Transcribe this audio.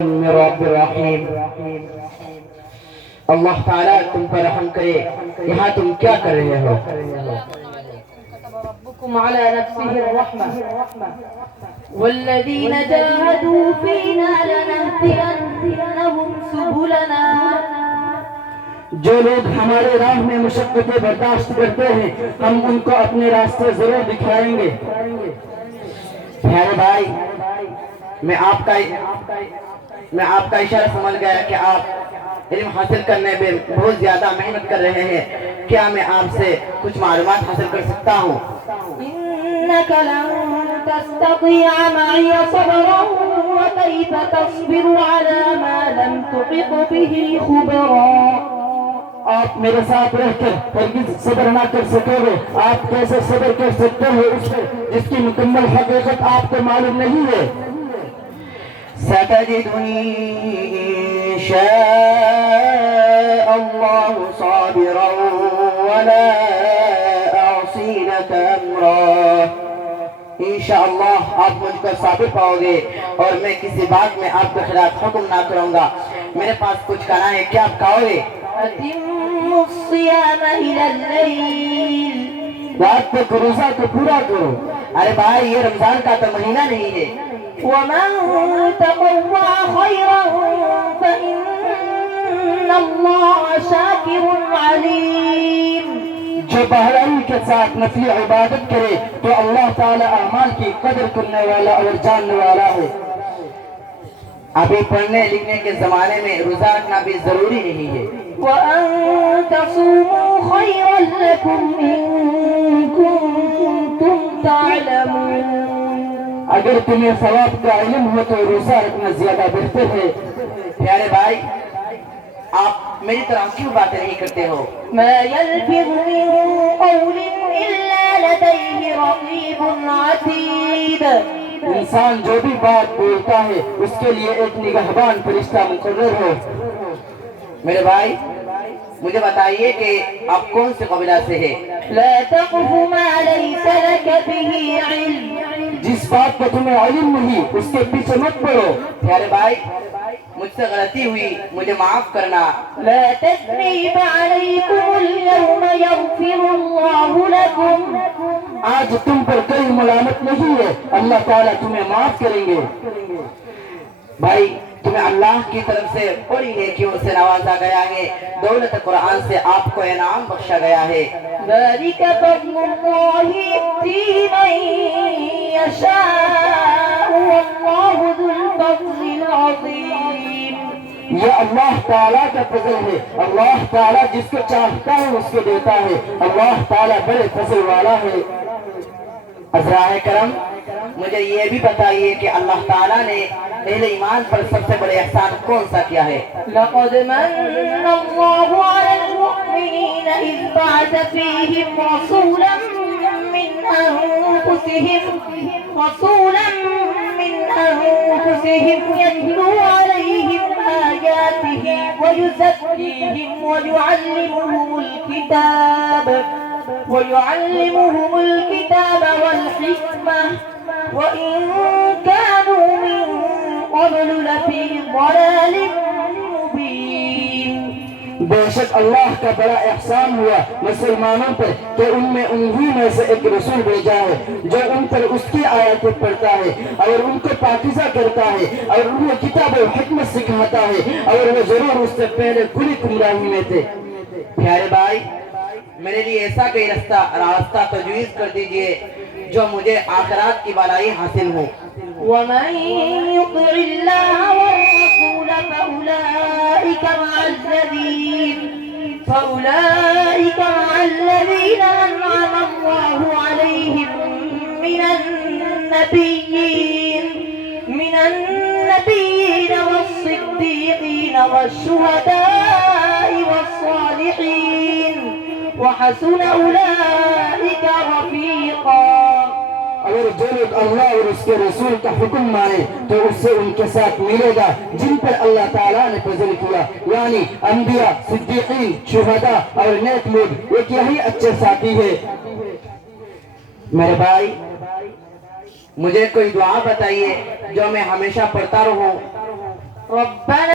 रहीम। अल्लाह ताला तुम पर रहम करे। यहाँ तुम क्या कर रहे हो? वल्लज़ीन जाहदू फीना लनहदियन्नहुम सुबुलना। जो लोग हमारे राह में मुशक्क़तें बर्दाश्त करते हैं हम उनको अपने रास्ते जरूर दिखाएंगे। प्यारे भाई, मैं आपका इशारा समझ गया कि आप इल्म हासिल करने में बहुत ज्यादा मेहनत कर रहे हैं। क्या मैं आपसे कुछ मालूमात हासिल कर सकता हूँ? इन्नका लन तस्ततिअ मई सबरा व कैफ तस्बिरु अला मा लम तुहित बिही खुबरा। आप मेरे साथ रहकर हरगिज़ सब्र ना कर सकोगे। आप कैसे सब्र कर सकते हो उस पर जिसकी मुकम्मल हकीकत आपको मालूम नहीं है। सतजिदुनी इंशाअल्लाह साबिरन वला असी लका अमरा। इंशाअल्लाह आप मुझको साबिर पाओगे और मैं किसी बात में आपके खिलाफ हुक्म ना करूंगा। मेरे पास कुछ कहना है, क्या आप कहोगे? रात तक रोजा को पूरा करो। अरे भाई, ये रमजान का तो महीना नहीं है। वमन ततव्वा खैरन फइन्नल्लाह शाकिरुन अलीम। जो बहराई के साथ नफली इबादत करे तो अल्लाह ताला अमाल की कदर करने वाला और जानने वाला है। अभी पढ़ने लिखने के जमाने में रोजा रखना भी जरूरी नहीं है। वअन तसूमू खैरन लकुम इन कुंतुम तअलमून। अगर तुम्हें सवाब का इल्म हो तो रोजा रखना ज्यादा बेहतर है। प्यारे भाई, आप मेरी तरह क्यों बातें नहीं करते हो? मा यल्फिज़ु मिन क़ौलिन इल्ला लदैहि रक़ीबुन अतीद। इंसान जो भी बात बोलता है उसके लिए एक निगहबान फरिश्ता मुकर्रर हो। मेरे भाई, मुझे बताइए कि आप कौन से कबीला से है? ला तक़फ़ु मा लैसा लक बिही इल्म। जिस बात पर तुम्हें इल्म नहीं उसके पीछे मत पड़ो। प्यारे भाई, मुझसे गलती हुई, मुझे माफ करना। ला तस्रीब अलैकुमुल यौम यग़फ़िरुल्लाहु लकुम। आज तुम पर कोई मलामत नहीं है, अल्लाह ताला तुम्हें माफ करेंगे। भाई, तुम्हें अल्लाह की तरफ से बड़ी नेकियों से नवाजा गया है। दौलत कुरान से आपको इनाम बख्शा गया है। ذلك فضل الله يؤتيه من يشاء والله ذو الفضل العظيम। ये अल्लाह ताला का फजल है। अल्लाह ताला जिसको चाहता है उसको देता है। अल्लाह ताला बड़े फजल वाला है। अज़राए करम, मुझे ये भी बताइए कि अल्लाह ताला ने अहले ईमान पर सबसे बड़े एहसान कौन सा किया है? लक़द मन्नल्लाहु अलल मुअ्मिनीना इज़ बअथ फ़ीहिम रसूलन मिन अनफुसिहिम यत्लू अलैहिम आयातिही व युज़क्कीहिम ويعلمهم الكتاب والحكمة وإن كانوا من قبل لفي ضلال मुबीन। बेशक अल्लाह का बड़ा एहसान हुआ मुसलमानों पर कि उनमें उन्हीं में से एक रसूल भेजा है जो उन पर उसकी आयतें पढ़ता है और उनको पाकीज़ा करता है और उन्हें किताब और हिकमत सिखाता है और वो जरूर उससे पहले खुली गुमराही में थे। प्यारे भाई, मेरे लिए ऐसा कोई रास्ता तजवीज़ कर दीजिए जो मुझे आखिरात की भलाई हासिल हो। वमन युतिइल्लाह वरसूल फउलाइका मअल्लज़ीन अनअम अल्लाहु अलैहिम मिनन्नबिय्यीन वस्सिद्दीक़ीन वश्शुहदाኢ वस्सालिहीन वहसुन उलाइका रफ़ीक़ा। अगर जो लोग अल्लाह और उसके रसूल का हुक्म माने तो उससे उनके साथ मिलेगा जिन पर अल्लाह ताला ने फजल किया, यानी अंबिया, सिद्दीकीन, शुहदा और नेक लोग। एक यही अच्छे साथी है। मेरे भाई, मुझे कोई दुआ बताइए जो मैं हमेशा पढ़ता रहूं। ربنا